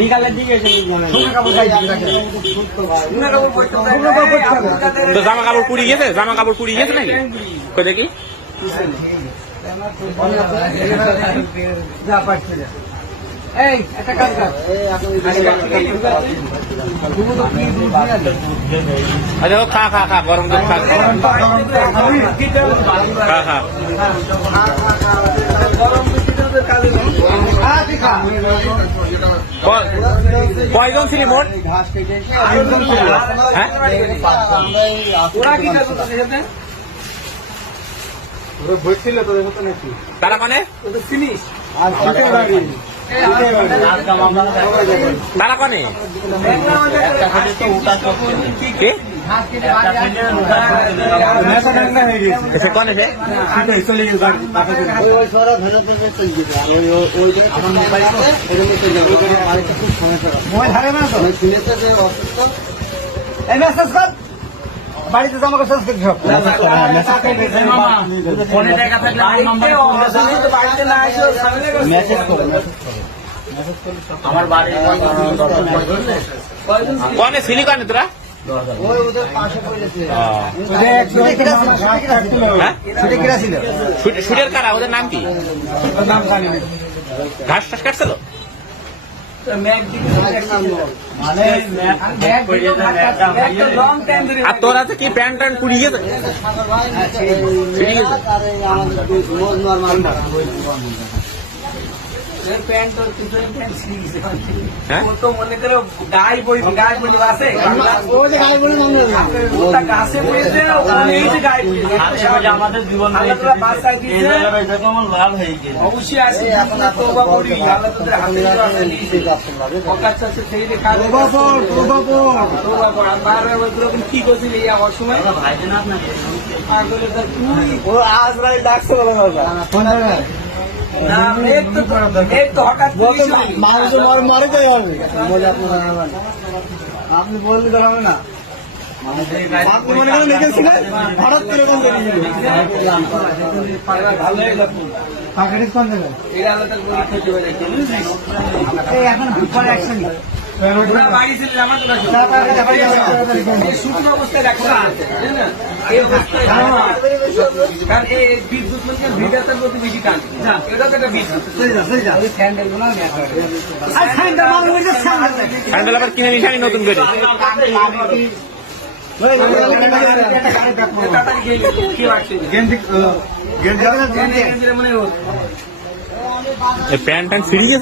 বিকালের দিকে তো জামা কাপড় পুড়িয়ে গেছে, জামা কাপড় পুড়িয়ে গেছে নাকি কই দেখি এই একটা কাজ কর আচ্ছা খা খা খা গরম দুধ খা খা খা কয়জন ছিলি মোট? হ্যাঁ তারা মানে তারা কনে কনে বাড়িতে জমা করছে আমার বাড়ি কনে ছিলি কনে তোরা? শুটের কারা? ওদের নাম কি? ঘাস টাস কাটছিল? আর তোরা তো কি প্যান্ট ট্যান্ট পুড়িয়ে গেছে? মনে করো গায়ে বই গায়ে বই আছে গাছে পড়েছে আমাদের জীবন লাল হয়ে গেছে অবশ্যই আছে এখন তোবা করি আল্লাহ তোদের হাতে কি করছিল এই আমার সময় আজ রায় ডাকছে বলে আপনি বললে তো হবে না আপনি মনে করেন লিখেছিলেন হঠাৎ করে অবস্থায় রাখা বিদ্যুৎ মধ্যে বেশি টান এটা তো একটা বিদ্যুৎ স্যান্ডেল আবার কিনে নিস আমি নতুন করে প্যান্ট ট্যান্ট ছিঁড়ে গেছে।